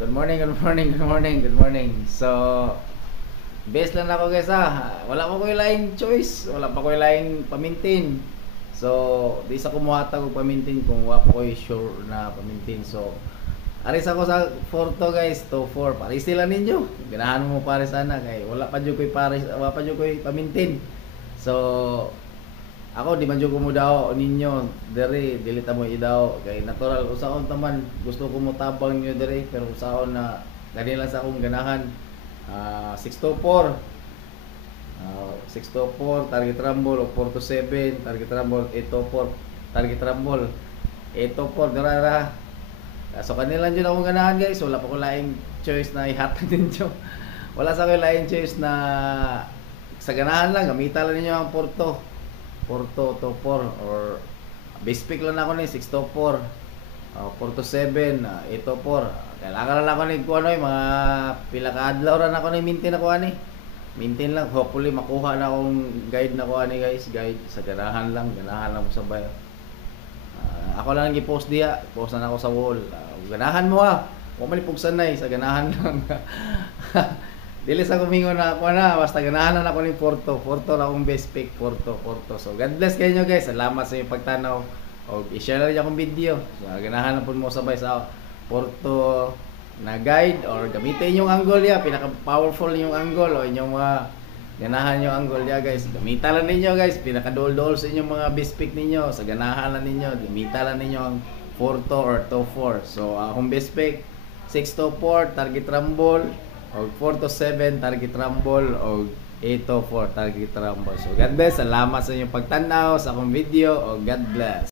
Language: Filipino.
Good morning, good morning, good morning, good morning. So, base lang ako guys ha. Wala pa ko laing choice, wala pa ko laing pamintin. So, di sa kumuhatag og pamintin kung wa pa ko sure na pamintin. So, aris ako sa Porto guys, to 4. Paris sila ninyo. Ganahan mo pares ana kay wala pa jud koy pares, wala pa jud koy pamintin. So, ako di man jud ko mo daw ninyo dere dili ta mo idaw kay natural usaon taman gusto ko mo tabang niyo dere pero usaon na ganila sa akong ganahan. 624 624 target rumble o 427 target rumble 824 target rumble 824 dara. So kanila jud akong ganahan guys, wala pa ko laing choice na ihatag ninyo. Wala sa ko laing choice na sa ganahan lang gamitan lang ninyo ang Porto to 4 or base pick lang ako ni 6 to 4 4 to 7 8 to 4 kailangan lang ako ni kuno mga pila ka adlaw ra ako ni maintain ako ani maintain lang hopefully makuha na akong guide na ko ani guys guide sa ganahan lang mo sabay ako lang gi-post diha post na ako sa wall ganahan mo ha wa man ipugsanay sa ganahan lang. Dili sa kumingon na ako na basta ganahan na ako ni Porto na akong best pick Porto. So God bless kayo guys, salamat sa inyong pagtanaw og i-share lang akong video. So ganahan na pud mo sabay sa Porto na guide or gamitin yung angle ya, pinaka powerful yung angle o inyong mga ganahan yung angle ya guys. Gamitan lang ninyo guys, pinaka dol sa inyong mga best pick ninyo, sa ganahan lang ninyo, gamitan lang ninyo ang Porto or to 4. So akong best pick 6 to 4 target rumble og 4 to 7 target rumble og 8 to 4 target rumble. So God bless, salamat sa inyong pagtanaw sa akong video og God bless.